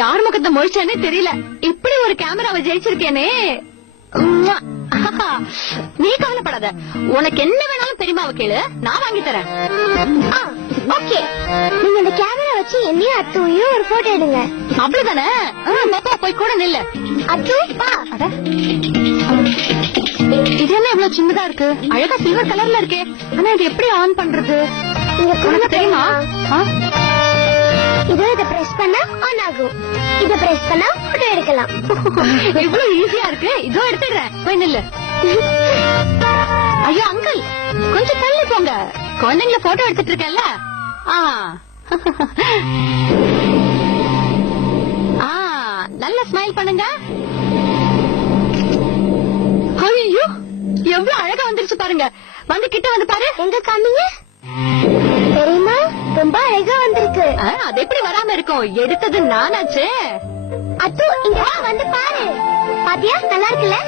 யார் முகத்தை முழிச்சானே தெரியல. இப்படி ஒரு கேமராவை ஜெயிச்சிருக்கேனே. நீ கவலைப்படாத, உனக்கு என்ன வேணாலும் பெரியமாவை கேளு, நான் வாங்கி தரேன். ஓகே, நீங்க இந்த கேமரா வச்சு என்னையும் அத்துவையும் ஒரு போட்டோ எடுங்க. அப்படிதானே? போய் கூட நில்லு. அத்துப்பா, இது என்ன இவ்வளவு சின்னதா இருக்கு? அழகா சில்வர் கலர்ல இருக்கே. ஆனா இது எப்படி ஆன் பண்றது உனக்கு தெரியுமா? இத பிரஸ் பண்ணா ஆன் ஆகும், இத பிரஸ் பண்ணா போட்டோ எடுக்கலாம். இவ்வளவு ஈஸியா இருக்கு. இதோ எடுத்துடுறேன், போய் நில்லு. ஐயோ அங்கிள், கொஞ்சம் தள்ளி போங்க, குழந்தைங்கள போட்டோ எடுத்துட்டு இருக்கேன்ல. நல்ல ஸ்மைல் பண்ணுங்க. ஐயோ எவ்வளவு அழகா வந்துருச்சு பாருங்க. வந்து கிட்ட வந்து பாரு. எங்க காமிங்க. தெரியுமா, ரொம்ப அழகா வந்திருக்கு. அது எப்படி வராம இருக்கும்? எடுத்தது நானாச்சே. அத்து இங்க வந்து பாரு. பாத்தியா, நல்லா இருக்குல்ல?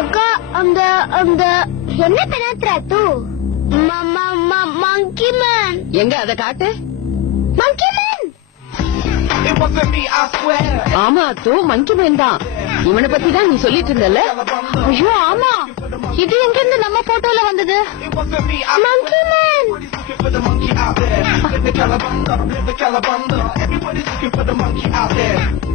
அக்கா, அந்த என்ன பெனாத்ர அத்து? மங்கி மேன். எங்க அத காட்டு. மங்கி மேன். ஆமா அத்து, மங்கி மேன் தான். இவனை பத்தி தான் நீ சொல்லிட்டு இருந்தல. ஐயோ ஆமா, இது எங்க இருந்து நம்ம போட்டோல வந்தது? மங்கி மேன்.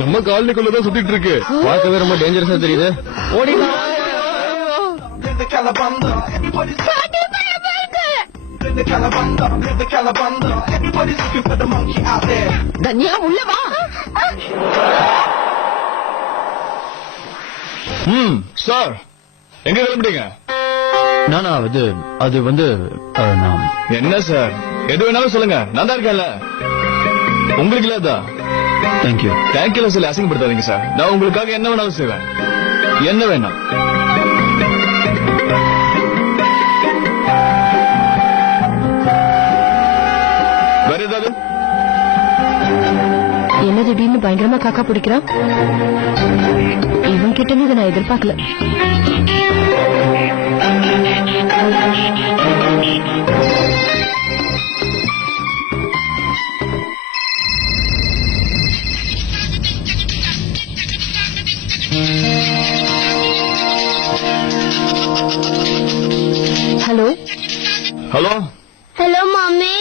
நம்ம காலனிக்குள்ளதான் சுத்திட்டு இருக்கு. பார்க்கவே ரொம்ப டேஞ்சரஸா தெரியுது. ஓடிடா. தன்யா உள்ள வா. சார், எங்க கிளம்பிட்டீங்க? நானா அது வந்து நான் என்ன சார், எது வேணாலும் சொல்லுங்க, நான் தான் இருக்கேன்ல. உங்களுக்கு இல்லாதா? தேங்க்யூ. தேங்க்யூல சொல்லி அசிங்கப்படுத்தாதீங்க சார். நான் உங்களுக்காக என்ன வேணாலும் செய்வேன். என்ன வேணாம். வேற ஏதாவது? என்ன திடீர்னு பயங்கரமா காக்கா பிடிக்கிறான்? இவன் கிட்ட இதை நான் எதிர்பார்க்கல. ஹலோ ஹலோ ஹலோ மாமி.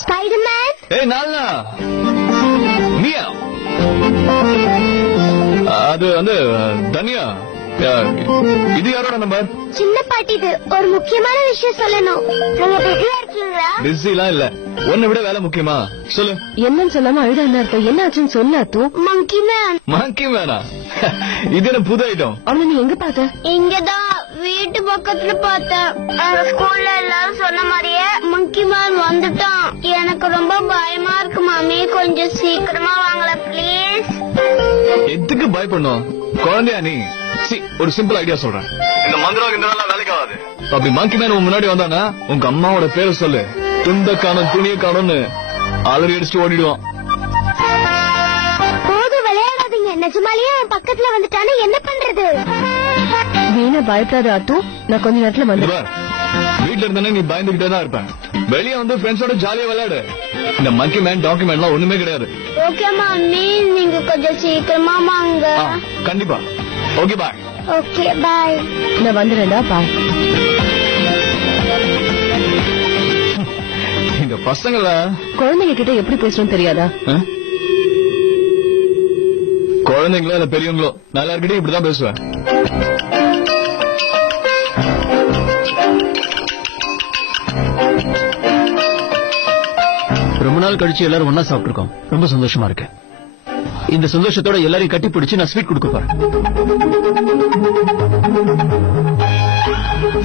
ஸ்பைடர்மேன். ஏய் நாலா, நீயா? அது தனியா. இது யாரோட நம்பர்? சின்ன பாட்டி, இது ஒரு முக்கியமான விஷயம் சொல்லணும். நீங்க பிஸியா இருக்கீங்களா? பிஸிலாம் இல்ல. உன்னை விட வேலை முக்கியமா? சொல்லு. என்னன்னு சொல்லாம அழுதா என்ன அர்த்தம்? என்ன ஆச்சுன்னு சொல்ல அத்து. மங்கி மேன். மங்கி மேனா? இது என்ன புது ஐட்டம்? அவனை நீ எங்க பார்த்த? இங்கதான் வீட்டு பக்கத்துல பார்த்தேன். ஸ்கூல்ல எல்லாரும் சொன்ன மாதிரியே மங்கி மேன் வந்துட்டான். எனக்கு ரொம்ப பயமா இருக்கு மாமி, கொஞ்சம் சீக்கிரமா வாங்கல பிளீஸ். எதுக்கு பயப்படணும்? குழந்தையா நீ? ஒரு சிம்பிள் ஐடியா சொல்றேன். இந்த மந்திரம் வேலைக்கு ஆகாது. அப்படி மங்கி மேன் உன் முன்னாடி வந்தானா உங்க அம்மாவோட பேரை சொல்லு. துண்ட காணும் துணிய காணும்னு அலறி அடிச்சுட்டு ஓடிடுவான். போது விளையாடாதீங்க. நிஜமாலேயே பக்கத்துல வந்துட்டானே, என்ன பண்றது? வீணா பயப்படாத அத்து, நான் கொஞ்ச நேரத்துல வந்து. வீட்டுல இருந்தானே நீ பயந்துகிட்டே தான் இருப்பேன். வெளியே வந்து ஃப்ரெண்ட்ஸோட ஜாலியா விளையாடு. இந்த மங்கி மேன் டாக்குமெண்ட்லாம் ஒண்ணுமே கிடையாது. ஓகே மாமி, நீங்க கொஞ்சம் சீக்கிரமா வாங்க. கண்டிப்பா. Okay bye. Okay bye. நான் வந்துடுறேன்டா, பாய். இந்த பசங்கள குழந்தைங்க கிட்ட எப்படி பேசணும் தெரியாதா? குழந்தைங்களோ இல்ல பெரியவங்களோ, நான் எல்லார்கிட்டயும் இப்படிதான் பேசுவேன். ரொம்ப நாள் கழிச்சு எல்லாரும் ஒன்னா சாப்பிட்டுருக்கோம். ரொம்ப சந்தோஷமா இருக்கு. இந்த சந்தோஷத்தோட எல்லாரையும் கட்டி பிடிச்சு நான் ஸ்வீட் கொடுக்க போறேன்.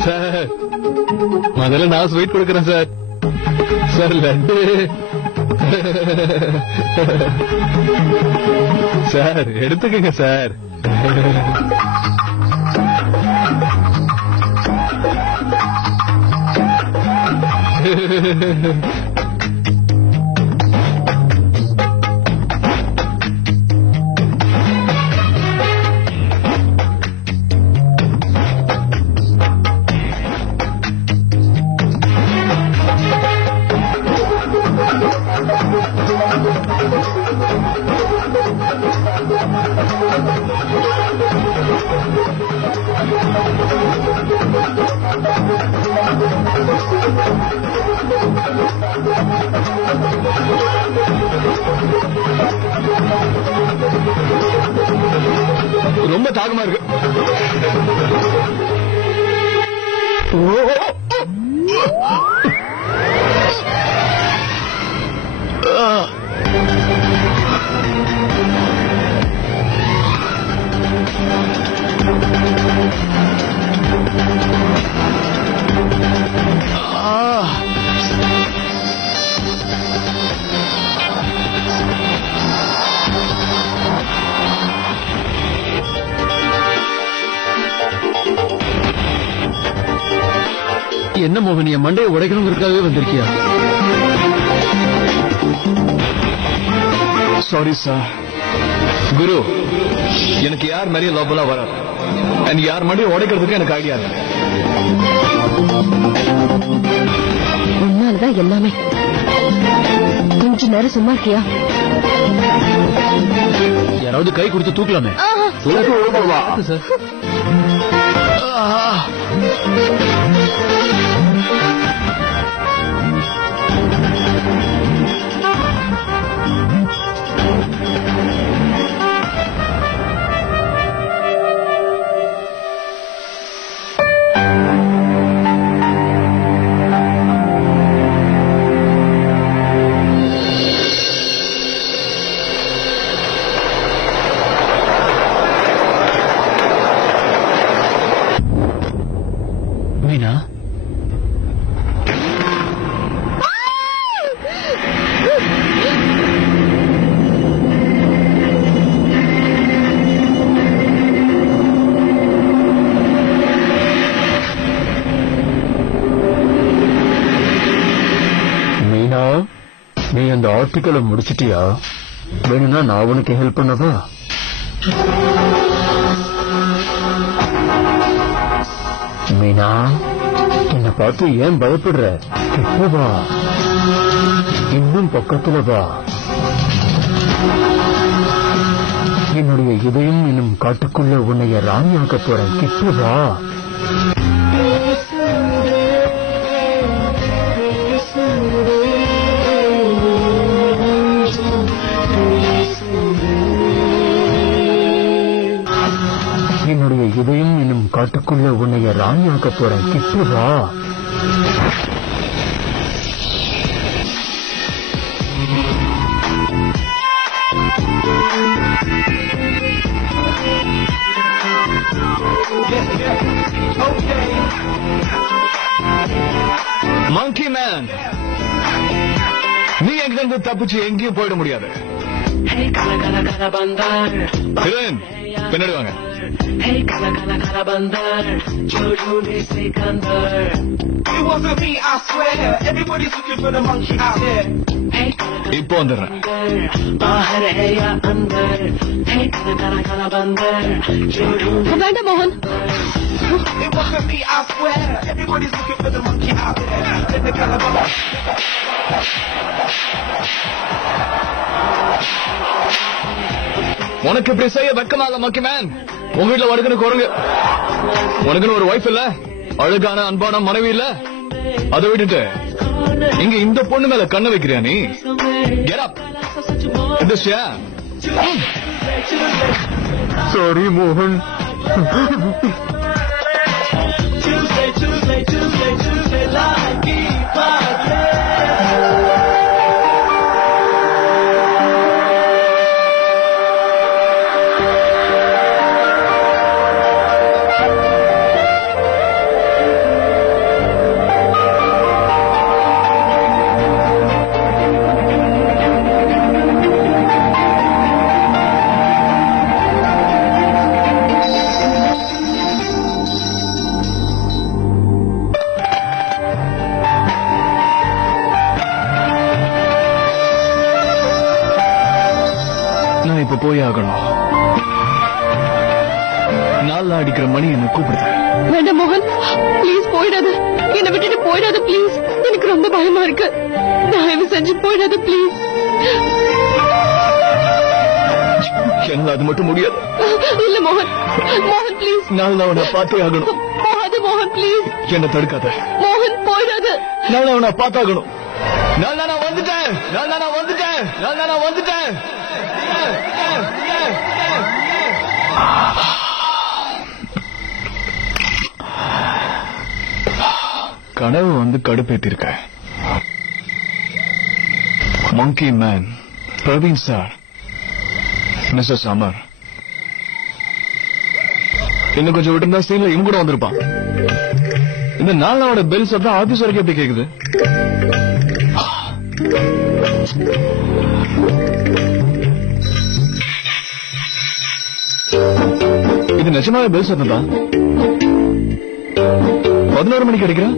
சார், முதல்ல நான் ஸ்வீட் கொடுக்கறேன் சார். சார் லட்டு. சார் எடுத்துக்கங்க சார். ரொம்ப தாகமா இருக்கு. என்ன மோகன், என் மண்டையை உடைக்கணுங்கிறதுக்காகவே வந்திருக்கியா? Sorry sir. குரு, எனக்கு யார் நிறைய லவ்லாம் வராது. அண்ட் யார் மண்டையை உடைக்கிறதுக்கு எனக்கு ஐடியா இருக்கு. உன்னாலதான் எல்லாமே. கொஞ்ச நேரம் சும்மா இருக்கியா? யாராவது கை கொடுத்து தூக்கலாமே. சார், மீனா, மீனா, நீ அந்த ஆர்டிக்கலை முடிச்சிட்டியா? வேணும்னா நான் உனக்கு ஹெல்ப் பண்ணவா? மீனா, என்ன பார்த்து ஏன் பயப்படுற? கிட்ட வா, இன்னும் பக்கத்துல வா. என்னுடைய இதயம் இன்னும் காட்டுக்குள்ள உன்னைய ராணியாக்க போறேன். கிட்ட வா. என்னுடைய இதயம் இன்னும் காட்டுக்குள்ள உன்னைய ராணியாக்க போறேன். கிட்ட வா. மங்கி மேன், நீ எங்கிருந்து தப்பிச்சு எங்கேயும் போயிட முடியாது. ஹீரோயின், பின்னாடி வாங்க. இப்போ வந்துடுறேன். வேண்டாம் மோகன். உனக்கு இப்படி செய்ய வெக்கமா இல்ல மங்கி மேன்? உங்க வீட்டுல வடுக்குன்னு குரங்கு. உனக்குன்னு ஒரு வைஃப் இல்ல, அழகான அன்பான மனைவி இல்ல. அதை விட்டுட்டு இங்க இந்த பொண்ணு மேல கண்ண வைக்கிறியா நீ? Get up. எந்திரிச்சியா? சாரி மோகன். நான் இப்ப போய் ஆகணும். நாள் அடிக்கிற மணி என்ன கூப்பிடுது. வேண்டாம் மோகன், ப்ளீஸ் போயிடாது. என்னை விட்டுட்டு போயிடாது ப்ளீஸ். எனக்கு ரொம்ப பயமா இருக்கு. தயவு செஞ்சு போயிடாது ப்ளீஸ். என்னால அது மட்டும் முடியாது. இல்ல மோகன், மோகன் ப்ளீஸ். நான் உன்னை பார்த்தே ஆகணும். போகாது மோகன் ப்ளீஸ். என்ன தடுக்காத மோகன், போயிடாது. நான் பார்த்தாகணும். நான் வந்துட்டேன். நான் வந்துட்டேன். கனவு வந்து கடுப்பேத்திருக்க. Monkey man, Praveen sir, Mrs Amar. இன்னும் கொஞ்சம் விட்டு சீன்ல இவங்க கூட வந்திருப்பான். இந்த நாளோட பெல் சத்தம் ஆபீஸ் வரைக்கும் எப்படி கேக்குது? இது நிஜமாவே பெல் சத்தம் தான். 11 மணிக்கு அடிக்கிற.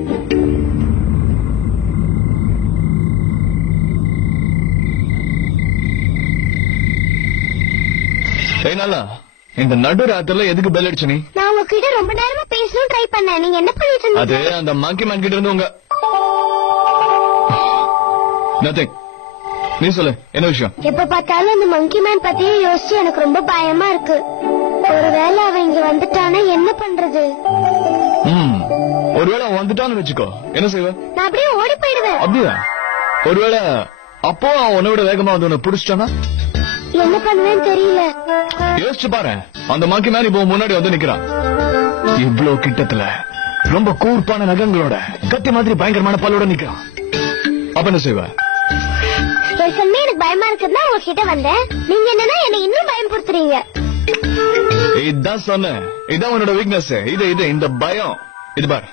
நல்லா இந்த நடு ராத்திரில எதுக்கு பெல் அடிச்ச நீ? நான் உங்ககிட்ட ரொம்ப நேரமா பேசணும் ட்ரை பண்ணேன். நீங்க என்ன பண்ணிட்டு இருந்தீங்க? அது அந்த மங்கி மேன் கிட்ட இருந்து உங்க நத்திங். நீ சொல்லு, என்ன விஷயம்? எப்ப பார்த்தாலும் அந்த மங்கி மேன் பத்தியே யோசிச்சு எனக்கு ரொம்ப பயமா இருக்கு. ஒருவேளை அவன் இங்க வந்துட்டானா என்ன பண்றது? ஒருவேளை அவன் வந்துட்டான்னு வச்சுக்கோ, என்ன செய்வ? நான் அப்படியே ஓடி போயிடுவேன். அப்படியா? ஒருவேளை அப்போ அவன் உன்னை விட வேகமா வந்து உன்னை பிடிச்சிட்டானா? என்ன பண்ணுவேன்னு தெரியல. யோசிச்சு பாரு, அந்த மங்கி மேன் இப்போ முன்னாடி வந்து நிக்கிறான். இவ்ளோ கிட்டத்துல ரொம்ப கூர்ப்பான நகங்களோட கத்தி மாதிரி பயங்கரமான பல்லோட நிக்கிறான். அப்ப என்ன செய்வ? ஏற்கனவே எனக்கு பயமா இருக்குதுன்னா உங்ககிட்ட வந்தேன். நீங்க என்னன்னா என்னை இன்னும் பயன்படுத்துறீங்க. இதான் சொன்னேன், இதான் உன்னோட வீக்னஸ். இது இந்த பயம். இது பாரு,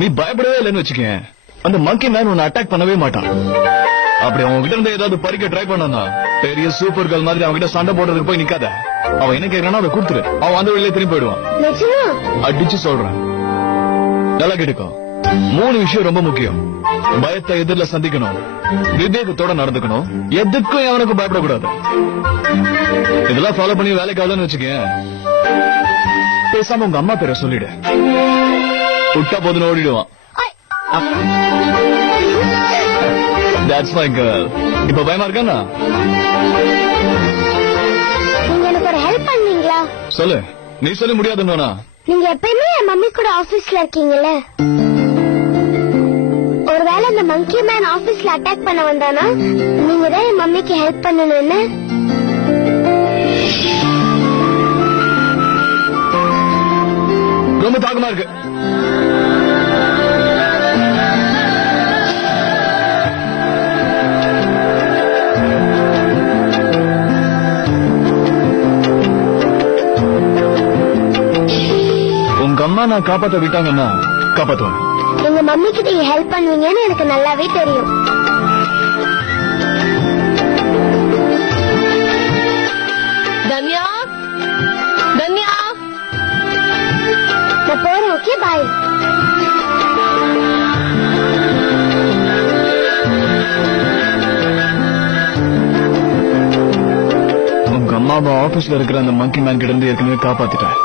நீ பயப்படவே இல்லைன்னு வச்சுக்கேன், அந்த மங்கி மேன் உன்னை அட்டாக் பண்ணவே மாட்டான். அப்படி அவங்க கிட்ட இருந்து ஏதாவது பறிக்க ட்ரை பண்ணா பெரிய சூப்பர் கேர்ள் மாதிரி அவங்க கிட்ட சண்டை போடுறதுக்கு போய் நிக்காத. அவன் என்ன கேட்கறானோ அதை கொடுத்துரு. அவன் அந்த வழியிலே திரும்பி போயிடுவான். அடிச்சு சொல்றேன், நல்லா கேட்டுக்கோ. 3 விஷயம் ரொம்ப முக்கியம். பயத்தை எதிரில சந்திக்கணும், விவேகத்தோட நடந்துக்கணும், எதுக்கும் அவனுக்கு பயப்படக்கூடாது. இதெல்லாம் ஃபாலோ பண்ணி வேலைக்கு ஆகுதுன்னு வச்சுக்கேன், பேசாம உங்க அம்மா பேரை சொல்லிடு. விட்டா போதுன்னு ஓடிடுவான். That's my girl. இப்ப பயமா இருக்கானா? நீங்க எனக்கு ஒரு ஹெல்ப் பண்ணீங்களா? சொல்லு. நீ சொல்லி முடியாதுன்னா? நீங்க எப்பயுமே என் மம்மி கூட ஆபீஸ்ல இருக்கீங்கல்ல, ஒருவேளை அந்த மங்கி மேன் ஆபீஸ்ல அட்டாக் பண்ண வந்தானா நீங்க தான் என் மம்மிக்கு ஹெல்ப் பண்ணணும்னு. ரொம்ப தாக்கமா இருக்கு. உங்க அம்மா நான் காப்பாத்த விட்டாங்கன்னா காப்பாத்துவேன். எங்க மம்மி கிட்ட ஹெல்ப் பண்ணுவீங்கன்னு எனக்கு நல்லாவே தெரியும். தன்யா, தன்யா, நான் போறேன். ஓகே, பாய். உங்க அம்மாவை ஆபீஸ்ல இருக்கிற அந்த மங்கி மேன் கிட்ட இருந்து ஏற்கனவே காப்பாத்திட்டேன்.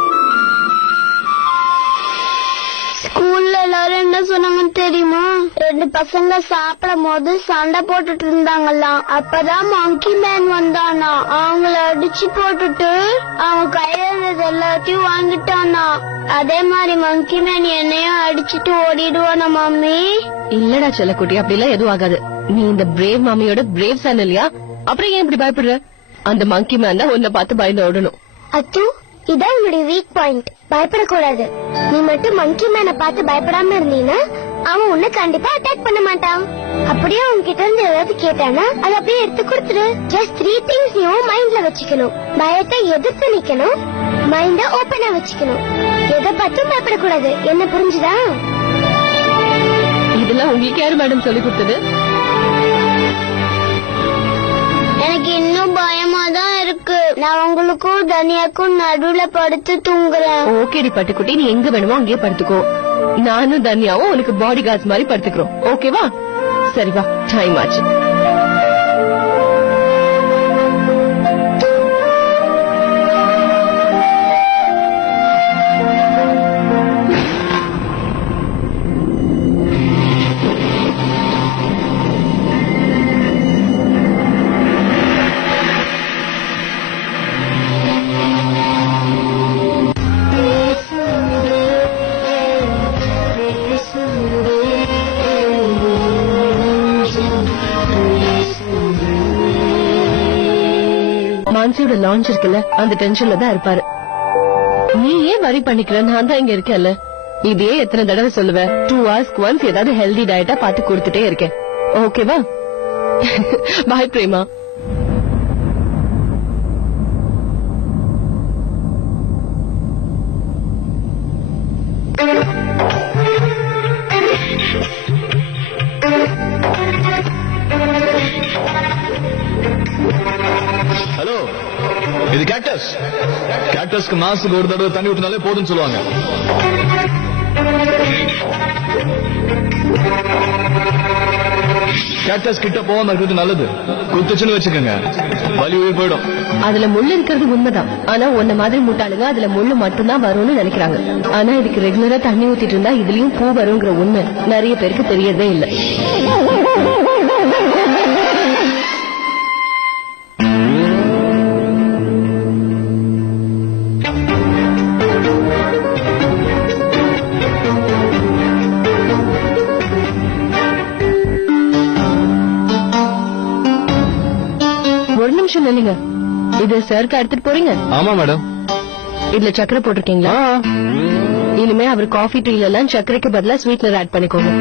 ஸ்கூல்ல எல்லாரும் என்ன சொன்னாங்கன்னு தெரியுமா? 2 பசங்க சாப்பிடும் போது சண்டை போட்டுட்டு இருந்தாங்களாம். அப்பதான் மங்கி மேன் வந்தானா, அவங்கள அடிச்சு போட்டுட்டு அவங்க கையில இருந்தது எல்லாத்தையும் வாங்கிட்டானா. அதே மாதிரி மங்கி மேன் என்னையும் அடிச்சுட்டு ஓடிடுவானா மம்மி? இல்லடா செல்லக்குட்டி, அப்படி எல்லாம் எதுவும் ஆகாது. நீ இந்த பிரேவ் மாமியோட பிரேவ் சன் இல்லையா? அப்புறம் ஏன் இப்படி பயப்படுற? அந்த மங்கி மேன் தான் உன்னை பார்த்து பயந்து ஓடணும். அத்து, இதான் உன்னுடைய வீக் பாயிண்ட். பயப்படக்கூடாது. நீ மட்டும் மங்கி மேனை பார்த்து பயப்படாம இருந்தீன்னா அவன் உன்னை கண்டிப்பா அட்டாக் பண்ண மாட்டான். அப்படியே உன்கிட்ட இருந்து ஏதாவது கேட்டானா அதை அப்படியே எடுத்து கொடுத்துரு. ஜஸ்ட் 3 things நீ மைண்ட்ல வச்சுக்கணும். பயத்தை எதிர்த்து நிக்கணும், மைண்ட ஓபனா வச்சுக்கணும், எதை பார்த்தும் பயப்படக்கூடாது. என்ன புரிஞ்சுதா? இதெல்லாம் உங்களுக்கு யாரு மேடம் சொல்லி கொடுத்தது? எனக்கு இன்னும் பயமா தான் இருக்கு. நான் உங்களுக்கும் தனியாக்கும் நடுவுல படுத்து தூங்குறேன். ஓகேடி பட்டுக்குட்டி, நீ எங்க வேணுமோ அங்கேயே படுத்துக்கோ. நானும் தன்யாவும் உனக்கு பாடி கார்ட்ஸ் மாதிரி படுத்துக்கிறோம். ஓகேவா? சரி வா, டைம் ஆச்சு. நான்சியோட லான்ச் இருக்குல்ல, அந்த டென்ஷன்ல தான் இருப்பாரு. நீ ஏன் வரி பண்ணிக்கிற? நான் தான் இங்க இருக்கேன்ல. இதே எத்தனை தடவை சொல்லுவ? 2 hours once ஏதாவது ஹெல்தி டயட்டா பார்த்து கொடுத்துட்டே இருக்கேன். ஓகேவா? பாய் பிரேமா. ஹலோ, இது கேக்டஸ். கேக்டஸ்க்கு மாசத்துக்கு ஒரு தடவை தண்ணி ஊத்தினாலே போதும்னு சொல்லுவாங்க. கேக்டஸ் கிட்ட போகாம இருக்கிறது நல்லது. குத்துச்சுன்னு வச்சுக்கோங்க, வலி உயிர் போயிடும். அதுல முள்ளு இருக்கிறது உண்மைதான். ஆனா உன்ன மாதிரி முட்டாளுங்க அதுல முள்ளு மட்டும்தான் வரும்னு நினைக்கிறாங்க. ஆனா இதுக்கு ரெகுலரா தண்ணி ஊத்திட்டு இருந்தா இதுலயும் பூ வருங்கிற உண்மை நிறைய பேருக்கு தெரியறதே இல்ல. ஒரு நிமிஷம் இல்லைங்க, இது சருக்கு எடுத்துட்டு போறீங்க? ஆமா மேடம். இதுல சக்கரை போட்டிருக்கீங்களா? இனிமே அவர் காஃபி டீல எல்லாம் சக்கரைக்கு பதிலா ஸ்வீட்னர் ஆட் பண்ணிக்கோங்க.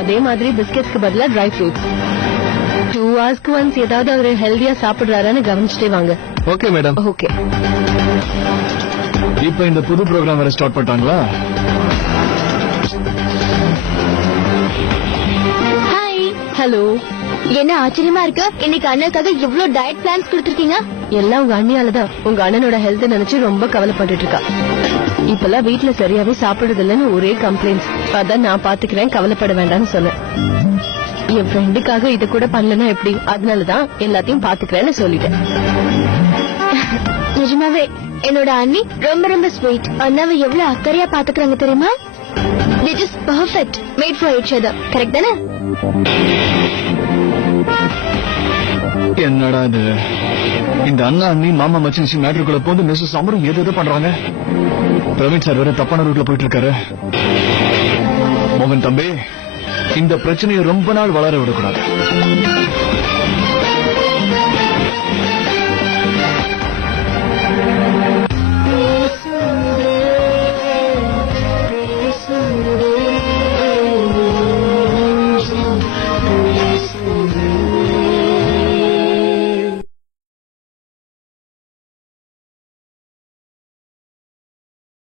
அதே மாதிரி பிஸ்கெட்ஸ்க்கு பதிலா ட்ரை ஃப்ரூட்ஸ். 2 hours once ஏதாவது அவரு ஹெல்தியா சாப்பிடுறாரான்னு கவனிச்சுட்டே வாங்க. Okay madam. ஓகே. இப்ப இந்த புது ப்ரோக்ராம் வேற ஸ்டார்ட் பண்ணிட்டாங்களா? ஹாய். ஹலோ. என்ன ஆச்சரியமா இருக்கு, இன்னைக்கு அண்ணனுக்காக இவ்ளோ டயட் பிளான்ஸ் கொடுத்திருக்கீங்க. எல்லாம் உங்க அண்ணியாலதான். உங்க அண்ணனோட ஹெல்த் நினைச்சு ரொம்ப கவலைப்பட்டுட்டு இருக்கா. இப்பெல்லாம் வீட்டுல சரியாவே சாப்பிடுறது இல்லன்னு ஒரே கம்ப்ளைண்ட்ஸ். அதான் நான் பாத்துக்கிறேன், கவலைப்பட வேண்டாம்னு சொன்னேன். என் ஃப்ரெண்டுக்காக இது கூட பண்ணலன்னா எப்படி? அதனாலதான் எல்லாத்தையும் பாத்துக்கிறேன்னு சொல்லிட்டேன். நிஜமாவே என்னோட அண்ணி ரொம்ப ரொம்ப ஸ்வீட். அண்ணாவை எவ்வளவு அக்கறையா பாத்துக்கிறாங்க தெரியுமா? They just perfect, made for each other. Correct தானே? என்னடா இது? இந்த அண்ணா அண்ணி மாமா மச்சி மேட்ருக்குள்ள போந்து மிஸ்ஸஸ் அமரும் ஏதோ பண்றாங்க. பிரவீன் சார் வேற தப்பான ரூட்ல போயிட்டு இருக்காரு. மோகன் தம்பி, இந்த பிரச்சனையை ரொம்ப நாள் வளர விடக்கூடாது.